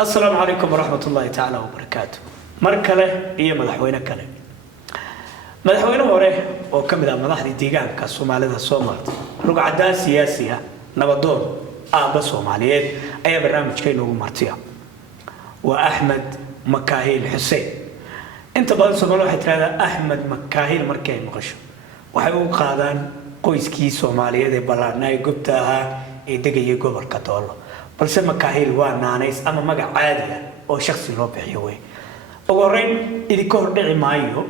السلام عليكم ورحمة الله تعالى وبركاته. مركله هي مدحوينة كله. مدحوينة وره أو كم إذا مدحدي ديجان كسوماليدا سومالت. رجع عدالة سياسية نبضون بس سوماليات أي برنامج كينو مرتيا. وأحمد مكاهيل حسين. أنت بقول سومالو حتى أحمد مكاهيل مركين مقشو. وحيو قادان قويس كي سومالية دي بلارناي قبتها يدقي يقبر كتولو. بس مكاهيل وانانيس أما مجا عادية أو شخص لو بحيوه. وقرين إذا كور دعي مايو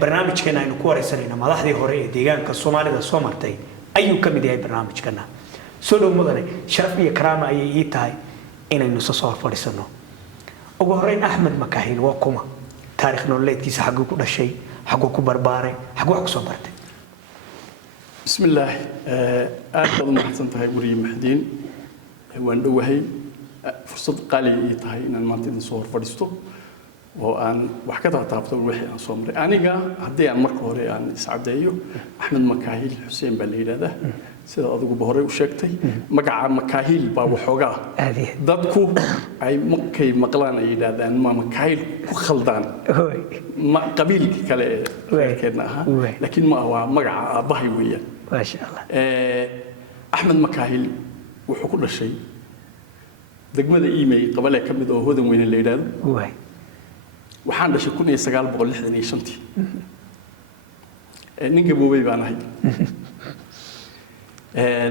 برنامج كنا إنه كوري سرينا ما لحظة هوري ديجان كسومالي ده سومرتي أيو كم دي برنامج كنا سولو مدني شرف بي كرامة أي يتاي إنه نصصور فرسنا. وقرين أحمد مكاهيل وقوما تاريخ نوليد كيس حقه كل شيء حقه كبر باري حقه صبرت. بسم الله أكثر من حسن تهاي وري محدين وندوهي فرصة قالي تهاي إن المنطقة صور فريستو وأن وحكتها تعبت الوحي عن صومري أنا جا هدي عن مركوري عن سعديو أحمد مكاهيل حسين بليل هذا سيد أذوق بهري وشكتي مقع مكاهيل بابو حوجا ضدكو أي مكي مقلان أي هذا ما مكاهيل كخلدان ما قبيل كلا كنا لكن ما هو مقع ضحي ويا ما شاء الله أحمد مكاهيل وحكول الشيء دقمة إيميل قبل كم ذو هذا وين اللي هذا waxaan dhashay 1965 ninka boobay baan ahay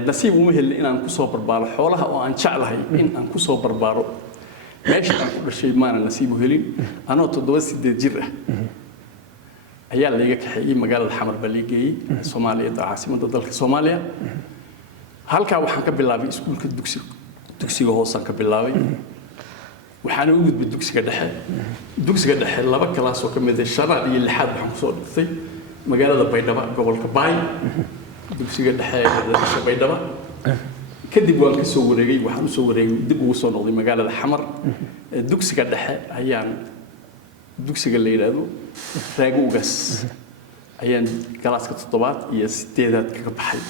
nasiib uma helin inaan ku soo barbaaro xoolaha oo aan jeclahay in aan ku soo barbaaro meesha aan ku dhashay maana nasiib u helin anoo 7 jir ah ayaa la iga kaxeeyay magaalada Xamar Baligeey Soomaaliya caasimadda dalka Soomaaliya halka waxaan ka bilaabay iskuulka dugsiga hoose ka bilaabay waxaan u gudbay dugsiga dhexe laba kalaas oo kamid ah shanaad iyo lixaad waxaan ku soo dhigtay magaalada Baydhabo gobolka Baay dugsiga dhexe ee Baydhabo kadib waan ka soo wareegay waxaan soo wareegay dib ugu soo noqday magaalada Xamar dugsiga dhexe ayaan dugsiga la yiraahdo Raagugas ayaan kalaaska 7aad iyo 8aad ka baxay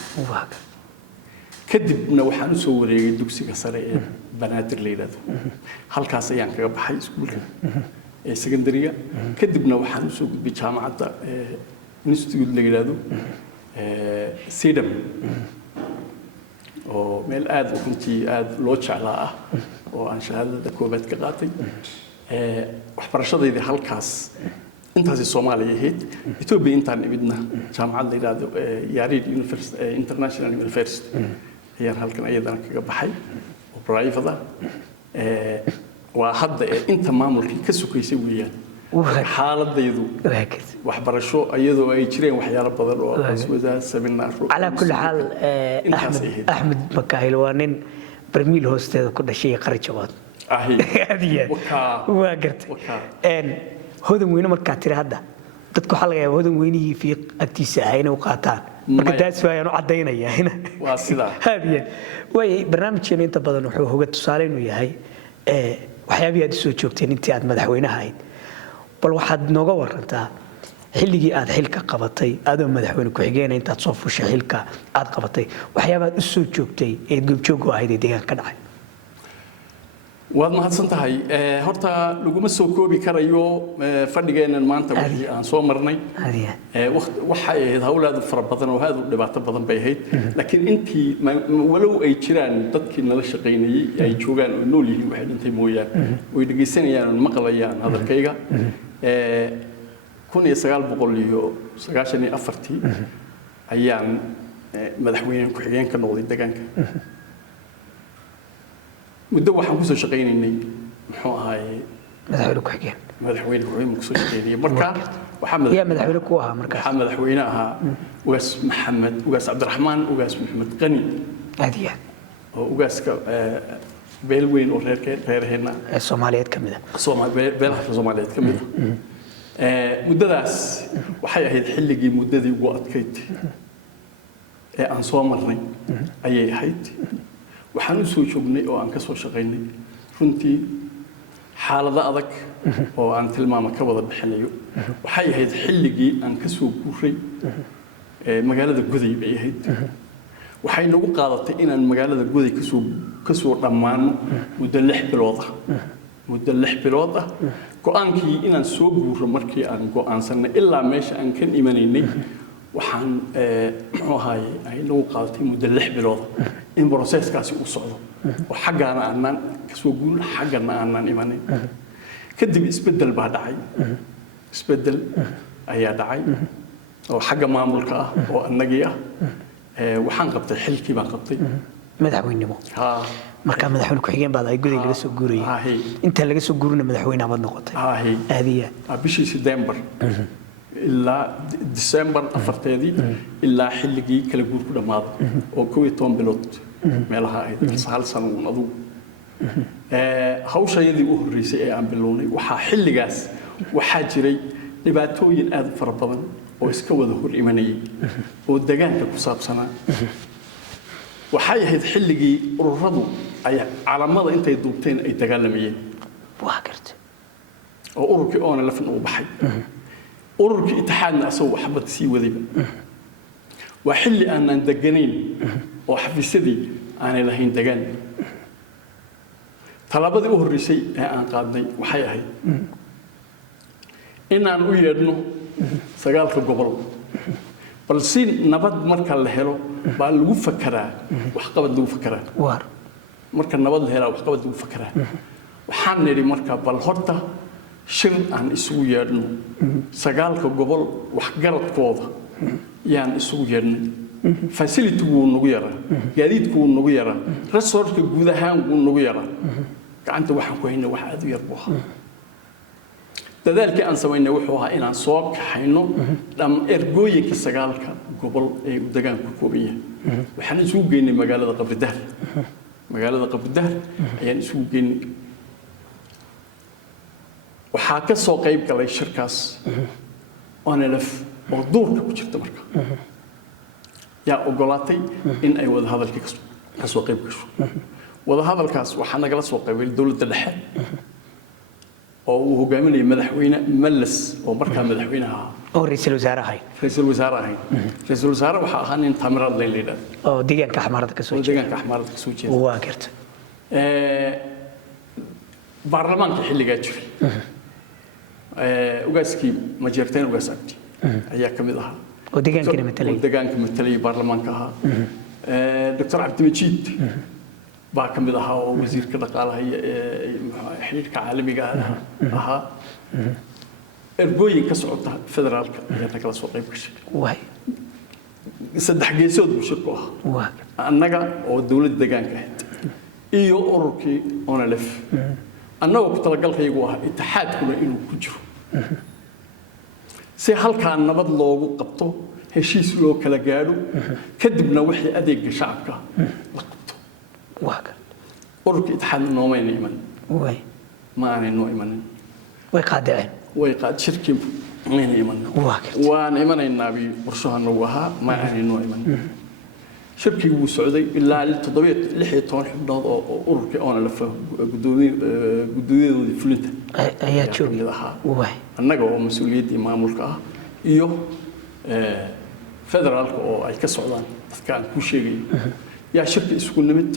kadibna waxaan soo wareegay dugsiga sare ee banaadir la yiraahdo halkaas ayaan kaga baxay iskuulka ee secondary-ga kadibna waxaan soo gudbay jaamacadda institute la yiraahdo SIDAM oo meel aad runtii aad loo jeclaa oo aan shahaadada koobaad ka qaatay waxbarashadeedii halkaas intaasi Soomaaliya ahayd Ethiopia intaan imidna jaamacad la yiraahdo Yarid University International University ayaan halkan ayadana kaga baxay oo private waa hadda inta maamulkii ka sukaysay weeyaan xaaladaydu waxbarasho iyadoo ay jireen waxyaalo badan oo aswada seminar على كل حال أحمد مكاهيل وانين برميل هوستيد كل شيء خرج جواد هذه وقرت إن هذا وين مركاتير هذا dadku xal laga wada weynii fi agtiisa ayna u qaataan marka taas waayaan u cadeynaya hina waa sida haadiye way barnaamijkeena inta badan wuxuu hoga tusaale inuu yahay waxyaabaha aad soo joogteen intii aad madaxweynaha ahayd bal waxaad nooga warantaa xilligii aad xilka qabatay adoo madaxweyne ku xigeenay intaad soo fushay xilka aad qabatay waxyaabaha aad soo joogtay ee gubjoog oo ahayd deegaanka ka dhacay waad mahadsan tahay horta laguma soo koobi karayo fadhigeenan maanta wixii aan soo marnay waxa ay ahayd hawlaad fara badan oo aad u dhibaato badan bay ahayd laakiin intii walow ay jiraan dadkii nala shaqeynayay ay joogaan oo nool yihiin waxay dhintay mooyaan way dhageysanayaan maqlayaan hadalkayga 1994 ayaan madaxweyne ku xigeen ka noqday deegaanka muddo waxaan ku soo shaqeynaynay muxuu ahaay madaxweyne ku soo shaqeynay marka waxa madaxweyne ku ahaa marka waxa madaxweyne ahaa ugaas maxamed ugaas cabdiraxmaan ugaas maxamed qani adiya oo ugaaska beel weyn oo reerheena Soomaaliyeed kamid ah beelaha Soomaaliyeed kamid ah muddadaas waxay ahayd xilligii muddadii ugu adkayd ee aan soo marnay ayay ahayd waxaan u soo joognay oo aan ka soo shaqeynay runtii xaalado adag oo aan tilmaamo ka wada bixinayo waxay ahayd xilligii aan ka soo guuray magaalada Goday bay ahayd waxay nagu qaadatay inaan magaalada Goday ka soo kasoo dhammaano muddo 6 bilood ah muddo 6 bilood ah go'aankii inaan soo guuro markii aan go'aansanay ilaa meesha aan ka imanaynay waxaan muxuu ahaay ay lagu qaadatay muddo 6 bilood in processkaasi uu socdo oo xaggaana aanan kasoo guurin xaggana aanan imanin kadib isbedel baa dhacay isbedel ayaa dhacay oo xagga maamulka ah oo annagii ah waxaan qabtay xilkii baan qabtay madaxweynimo marka madaxweyne ku xigeen baad ay guddiga laga soo guurayay inta laga soo guurina madaxweyne aad noqotay aadiya bishii September ilaa December afarteedii ilaa xilligii kala guur ku dhamaaday oo 12 bilood meelaha ay hal sano adu hawshayadii u horeysay ee aan bilownay waxa xilligaas waxaa jiray dhibaatooyin aad fara badan oo iska wada hor imanayay oo deegaanka ku saabsanaa waxay ahayd xilligii ururadu ay calamada intay duubteen ay dagaalamayeen waa gartay oo ururkii oona lafan u baxay ururkii itixaadna asoo waxbad sii wadayba waa xilli aanan deganayn oo xafiisyadii aanay lahayn degaan talabadii u horeysay ee aan qaadnay waxay ahayd inaan u yeedhno 9 gobol balse nabad marka la helo baa lagu fakaraa wax qabad lagu fakaraa waar marka nabad la helo wax qabad lagu fakaraa waxaan niri marka bal horta shir aan isugu yeedhno 9 gobol wax garadkooda yaan isugu yeedhnay facility wuu nagu yaraa gaadiidku wuu nagu yaraa resource guud ahaan wuu nagu yaraa gacanta waxaan ku haynaa wax aad u yar buu ahaa dadaalkii aan sameynay wuxuu ahaa inaan soo kaxayno dham ergooyinka 9 gobol ee u deegaanka ku kooban yahay waxaan isugu geynay magaalada Qabridahar ayaan isugu geynay waxaa ka soo qayb galay shirkaas onelef oo duurka ku jirta marka yaa ogolaatay in ay wada hadalkii ka soo qayb gasho wada hadalkaas waxaa nagala soo qaybay dawladda dhexe oo uu hogaaminayay madaxweyne Mallas oo markaa madaxweynaha oo ra'iisul wasaare ahay ra'iisul wasaare waxa ahaa nin tamirad leeyahay oo deegaanka Axmarada ka soo jeeda waa gartay baarlamaanka xilligaa jiray ugaaskii majeerteen ugaas abdi ayaa kamid ahaa oo deegaanka matalay baarlamaanka ahaa Dr. Cabdimajiid baa kamid ahaa oo wasiirka dhaqaalaha iyo xiriirka caalamiga ahaa ergooyin ka socota federaalka ayaa kala soo qayb gashay waay saddex geesood buu shirku ahaa annaga oo dawladda deegaanka ahayd iyo ururkii onelef annaga ku talagalkaygu ah itixaadkuna inuu ku jiro si halkaa nabad loogu qabto heshiis loo kala gaadho kadibna wixii adeegga shacabka la qabto ururkii itixaadna noomayna iman ma aanay noo imanin way qaadeen shirkii mayna imanin waan imanaynaa bi qorshahan ugu ahaa ma aanay noo imanin shirkii wuu socday ilaa 16 xubnood oo ururkii oona la gudoomiyadoodii fulinta ayaa joogay annaga oo mas'uuliyaddii maamulka ah iyo federaalka oo ay ka socdaan dadka aan ku sheegay yaa shirka isku nimid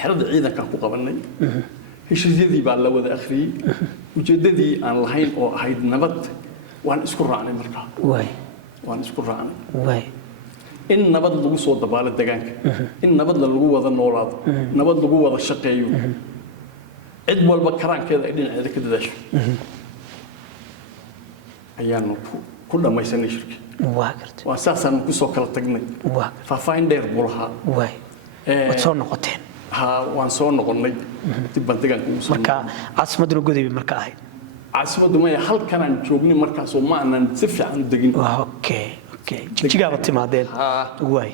xirada ciidanka ku qabanay heshiisyadii baa la wada akhriyay ujeedadii aan lahayn oo ahayd nabad waan isku raacnay markaa in nabad lagu soo dabaalo deegaanka in nabad lagu wada noolaado nabad lagu wada shaqeeyo cid walba karaankeeda ay dhinaceeda ka dadaasho ayaanu ku dhamaysanay shirki waa saasaan ku soo kala tagnay faahfaahin dheer buu lahaa waad soo noqoteen waan soo noqonnay dib baan deegaanka ugu soo marka caasimaduna goday marka ahayd caasimadu ma halkanaan joognay markaas oo ma aanan si fiican u degin jigaaba timaadeen waay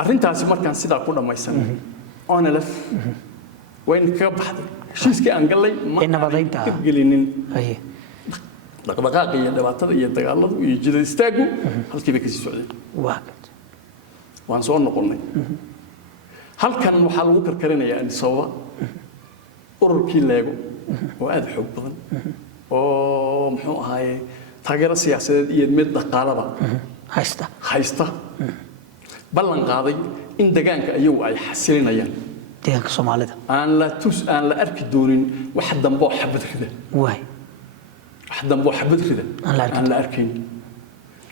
arrintaasi markaan sidaa ku dhamaysanay onelef wayn kaga baxday heshiiskii aan gallay ma nabadaynta gelinin dhaqdhaqaaqa iyo dhibaatada iyo dagaaladu iyo jidad istaagu halkii bay kasii socdeen waan soo noqonnay halkan waxaa lagu karkarinayaa Addis Ababa ururkii leego oo aad xoog badan oo muxuu ahaaye taageero siyaasadeed iyo mid dhaqaalaba haysta ballan qaaday in deegaanka ayagu ay xasilinayaan deegaanka Soomaalida aan la arki doonin wax dambe oo xabad rida way wax dambe oo xabad rida aan la arkin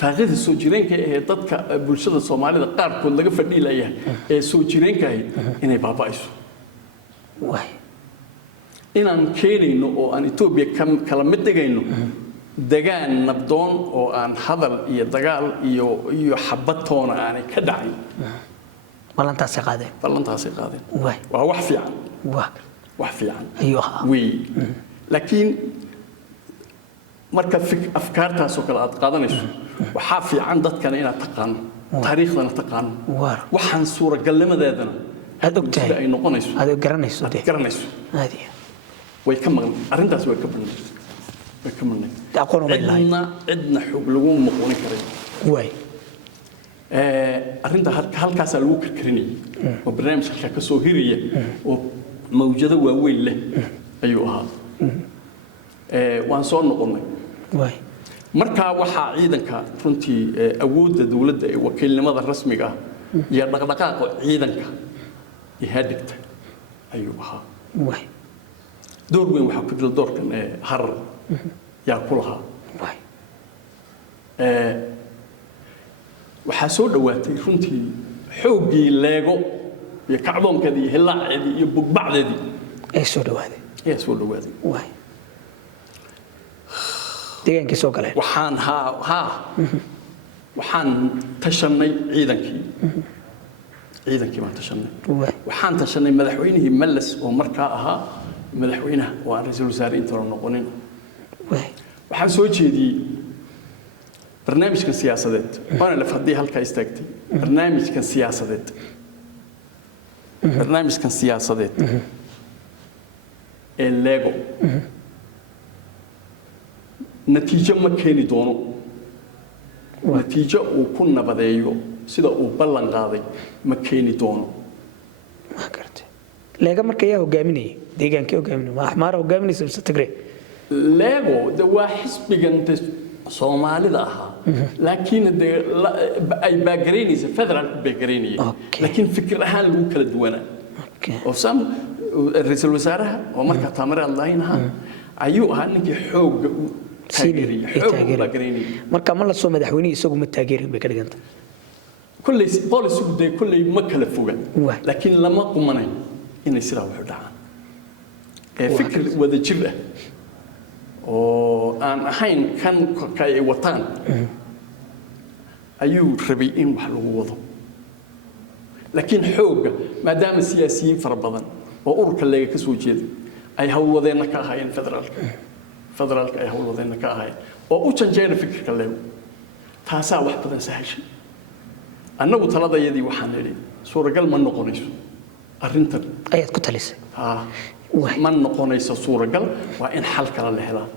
taariikhda soo jireenka ee dadka bulshada Soomaalida qaarkood laga fadhiilayaa ee soo jireenka ah inay baaba'ayso way inaan keenayno oo aan Itoobiya kala mid dhigayno deegaan nabdoon oo aan hadal iyo dagaal iyo xabad toona aanay ka dhacin ballantaas qaadeen way waa wax fiican wax fiican ayuha way laakiin marka afkaartaas oo kala aad qaadanayso waxa fiican dadkana inaad taqaan taariikhdana taqaan waxaan suuragalnimadeedana aad ogtahay ay noqonayso aad garanayso aadiya way ka maqan arintaas way ka banaan way ka maqan aqoon uma ilaahay cidna xog lagu maqoon karay way arinta halkaas lagu karkarinay oo barnaamijka ka soo hiriya oo mawjado waaweyn leh ayuu ahaa waan soo noqonay way marka waxa ciidanka runtii awoodda dawladda ee wakiilnimada rasmiga ah iyo dhaqdhaqaaqa ciidanka ihadigta ayuu ahaa way door weyn waxa ku jira doorkan harar yaa ku lahaa way waxa soo dhawaatay runtii xoogii leego iyo kacdoonkeedii iyo hilaaceedii iyo bugbacdeedii ay soo dhawaaday way deegaankii soo galeen waxaan tashanay ciidankii baan tashanay waxaan tashanay madaxweynihii Mallas oo markaa ahaa madaxweynaha oo aan ra'iisul wasaare inta noqonin waxaan soo jeediyay barnaamijkan siyaasadeed waana la fadhiyay halka istaagtay barnaamijkan siyaasadeed ee leego natiijo ma keeni doono natiijo uu ku nabadeeyo sida uu ballan qaaday ma keeni doono ma gartay leega marka yaa hogaaminayay deegaankii hogaaminayay ma axmaar hogaaminaysa mise Tigray leego de waa xisbigan Soomaalida ahaa laakiin ay baagareynaysa federal baagareynayay laakiin fikir ahaan lagu kala duwanaa oo ra'iisul wasaaraha oo marka taamir Allahaynaha ayuu ahaa ninkii xoog marka ma la soo madaxweynaha isagu ma taageerin bay ka dhigantay kulli policy day kulli ma kala fogaan laakiin lama qumanayn inay sidaa wax dhacaan fikir wada jir ah oo aan ahayn kan ay wataan ayuu rabay in wax lagu wado laakiin xooga maadaama siyaasiyiin fara badan oo ururka leega ka soo jeeday ay hawlwadeena ka ahaayeen federaalka ay hawlwadeena ka ahaayeen oo u janjeera fikirka leego taasaa wax badan sahashay annagu taladayadii waxaan nidhi suuragal ma noqonayso arrintan ayaad ku talisay ma noqonayso suuragal waa in xal kale la helaa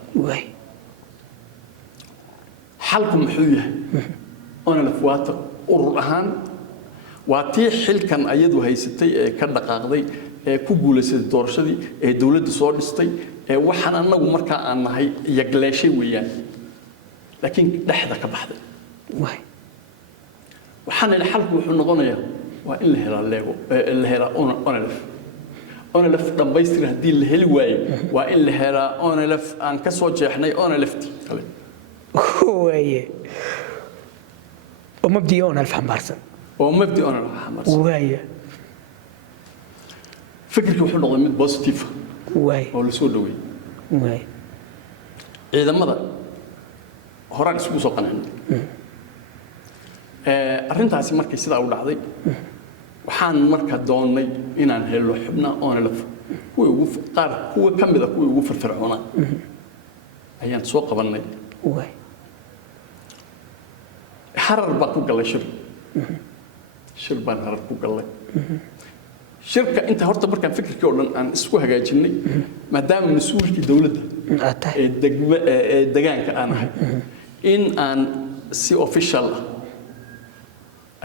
xalku muxuu yahay ona la fuwaata urur ahaan waa tii xilkan ayadu haysatay ee ka dhaqaaqday ee ku guulaysay doorashadii ee dawladda soo dhistay ee waxaan annagu markaa aan nahay yagleeshay weeyaan laakiin dhexda ka baxday waxaan ila xalku wuxuu noqonayaa waa in la helaa leego la helaa onelef dhammaystir haddii la heli waayo waa in la helaa onelef aan ka soo jeexnay onelefti kale waaye ومبدئ onelef xambaarsan waaye fikirku wuxuu noqday mid positive waaye oo la soo dhaweeyay waaye ciidamada horaan isugu soo qanacnay arrintaasi markay sidaa u dhacday waxaan marka doonay inaan helo xubna onelef kuwa ka mid ah kuwa ugu firfircoona ayaan soo qabanay harar baa ku galay shir baan harar ku galay shirka inta horta markaan fikirkii oo dhan aan isku hagaajinay maadaama mas'uulkii dawladda ee deegaanka aan ahay in aan si official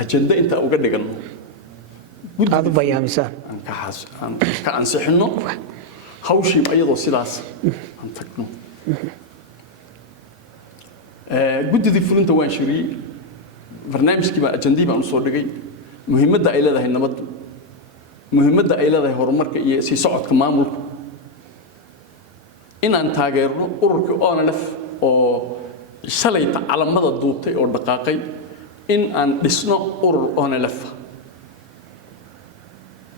agenda inta uga dhigano aad u bayaamisaan aan ka ansixino hawshii ayadoo sidaas aan tagno guddidii fulinta waan shiriyey barnaamijkii baa ajandii baan u soo dhigay muhiimadda ay leedahay nabaddu muhiimadda ay leedahay horumarka iyo sii socodka maamulka inaan taageerno ururka ONLF oo shalayta calamada duubtay oo dhaqaaqay in aan dhisno urur ONLF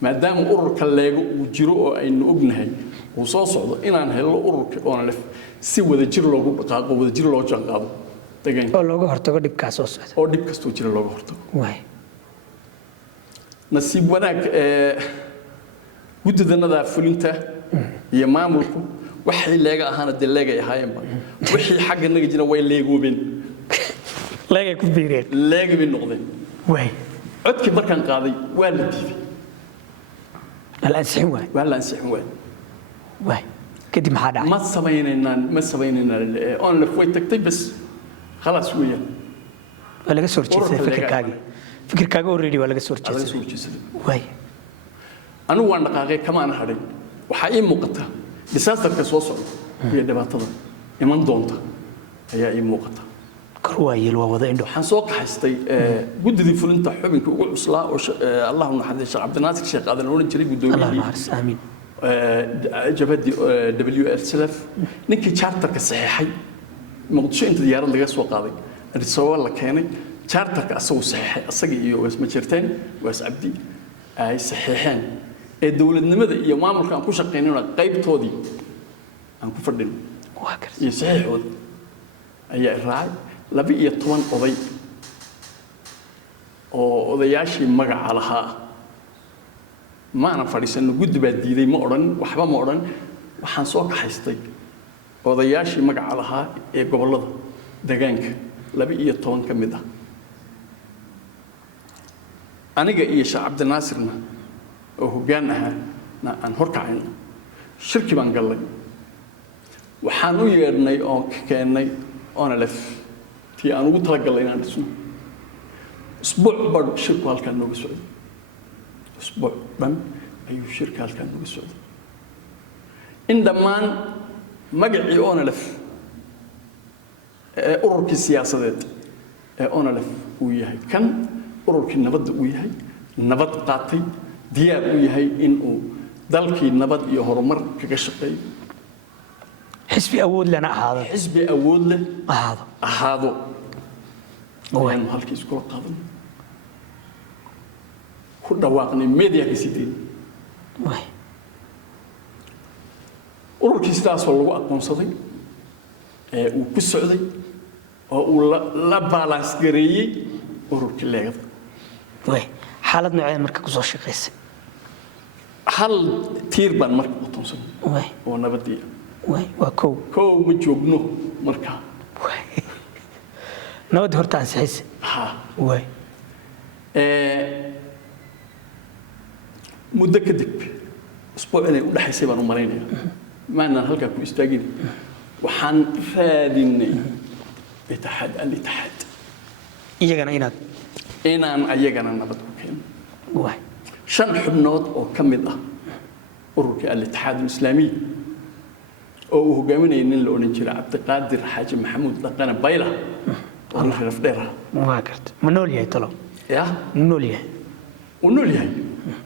maadaama ururka leego uu jiro oo aynu ognahay uu soo socdo inaan helno ururka ONLF si wadajir loogu dhaqaaqo wadajir loo janqaado deegaanka oo looga hortago dhibkaas soo socda oo dhib kastoo jira looga hortago waay nasiib wanaag guddidanada fulinta iyo maamulku waxay leega ahaana dee leegay ahaayeenba wixii xagga naga jira way leegoobeen leegay ku biireen leegay bay noqdeen waay codkii markaan qaaday waa la diiday الأنسحين واي waa la ansixin waay واي كدي ما حدا ما samaynayna ONLF way tagtay bas خلاص weeyaan ولا قصور جيسة فكر كاجي already ولا قصور جيسة واي أنا وانا قاعد كمان هذي وحقيقي مقطع disaster كسوة هي دبعتها إيمان دونتا هي أي مقطع كرواي الوضع عنده حنسوق حستي جد ذي فلنت حبك وقول أصلا الله نحن الشيخ عبد الناصر الشيخ هذا نقول نجري قدومي الله نحرس آمين جبهة WSLF نكى شارتر كصحيحي مقدش أنت ديار اللي جالس وقاضي الرسول لك هنا شارتر كأسوي صحيح أصدق واسم شرتين واس عبدي أي صحيحين الدولة النمذ يوم ما كان كوش قينونا قيب تودي أن كفردين واكر يصحيح هذا أي الراعي لبي يطوان قضي أو ضياشي مجا علىها ما أنا فارس إنه جد بدي ذي مقرن وحبا مقرن وحنسوق حيستي وضياشي مجا علىها قبل هذا دجانك لبي يطوان كمده أنا جاي عبد الناصرنا وهو جانها أن هركعنا شركة بنقلي وحنو يرني أو كأني أنا لف في أنا وترجع لنا نسمع أسبوع برد شركة هالكانوا بسعود أسبوع بن أيو شركة هالكانوا بسعود عندما مجري أنا لف أورك السياسة ذات أنا لف وياه كان ururkii nabad uu yahay nabad qaatay diyaar uu yahay in uu dalkii nabad iyo horumar kaga shaqeeyo حسبي أود لنا هذا xisbi awood leh هذا ahaado oo aynu halkiis kula qaadan ku dhawaaqnay media sidii واي ururkii sidaas oo lagu aqoonsaday uu ku socday oo uu la balance gareeyay ururkii leegada واي حالة نوعية مركز كوزو شقيس hal tiir baan marka u toonsan واي oo nabadiya واي وكو koow ma joogno marka واي نود هرتان سحيس ha واي muddo kadib usbuuc inay u dhaxaysay baan u malaynayaa maana halka ku istaagin waxaan raadinay itixaad al-itixaad iyagana inaad inaan ayagana nabad ku keeno واي shan xubnood oo ka mid ah ururka al-itixaad al-islaami oo uu hogaaminayay nin la oran jiray cabdiqaadir xaaji maxamuud dhaqana bayla oo raf dheer ما كرت منول يا تلو ya منول يا uu nool yahay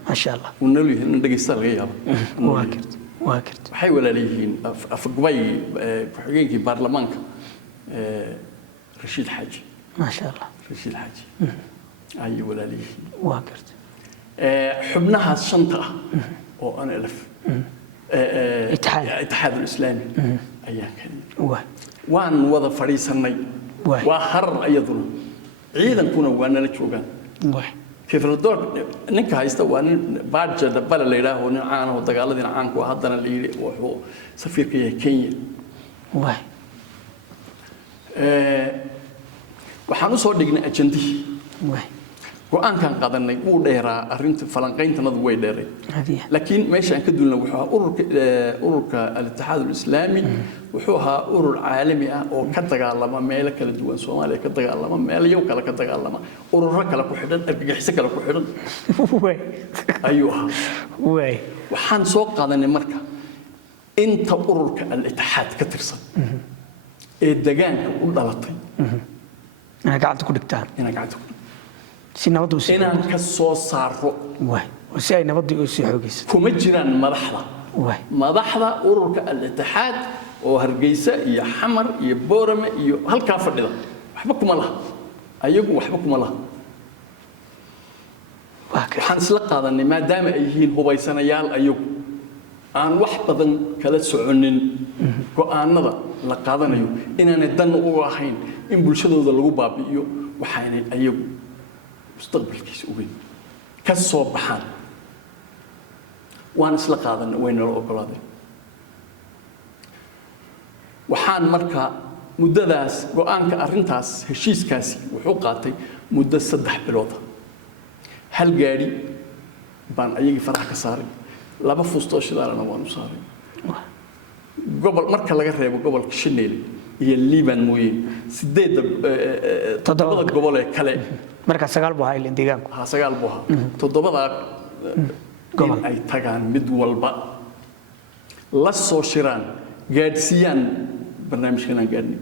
ما شاء الله uu nool yahay in dhageysta laga yaabo واكرت واكرت waxay walaalihiin afgubay ku-xigeenkii baarlamaanka rashiid xaaji ما شاء الله rashiid xaaji ayay walaalihiin واكرت xubnahaas shanta ah oo aan elf اتحاد al-islaami ayaa keenay واي waan wada fadhiisanay واي waa harar ayaduna ciidankuna waa nala joogaan واي kefradoor ninka haysta waa nin baadja dabala la yidhaaho nin caan oo dagaaladiina caanku ah haddana la yidhi wuxuu safiirka yahay kenya واي waxaan u soo dhignay ajandihii واي go-aankan qadanay wuu dheeraa arrinta falanqayntanadu way dheeray هذه laakiin meesha aan ka duulna wuxuu ahaa ururka al-itixaad al-islaami wuxuu ahaa urur caalami ah oo ka dagaalama meelo kala duwan Soomaaliya ka dagaalama meelo kale ka dagaalama ururo kale ku xidhan argagixiso kale ku xidhan واي ayuu ahaa واي waxaan soo qaadanay marka inta ururka al-itixaad ka tirsan ee deegaanka u dhalatay أنا قاعد أقول لك تعال ina gacanta ku si nabadu si inaan ka soo saaro way si ay nabadu u sii xoogayso kuma jiraan madaxda way madaxda ururka al-ittixaad oo Hargeysa iyo Xamar iyo Boorame iyo halka fadhida waxba kuma laha ayagu waxba kuma laha waxaan isla qaadanay maadaama ay yihiin hubaysanayaal ayagu aan wax badan kala soconin go'aanada la qaadanayo inaanay dan u ahayn in bulshadooda lagu baabi'iyo waxaanay ayagu mustaqbalkiisa u weyn ka soo baxaan waan isla qaadanay wayna la ogolaadeen waxaan markaa muddadaas go'aanka arrintaas heshiiskaasi wuxuu qaatay muddo 3 bilood hal gaari baan ayagii farax ka saaray laba fusto shidaalana waan u saaray gobol marka laga reebo gobolka Shineele iyo Liban mooyee 8 gobol ee kale marka 9 buu hayl deegaanku 9 buu ahaa 7 gobol ay tagaan mid walba la soo shiraan gaadhsiiyaan barnaamijkan aan gaadhnay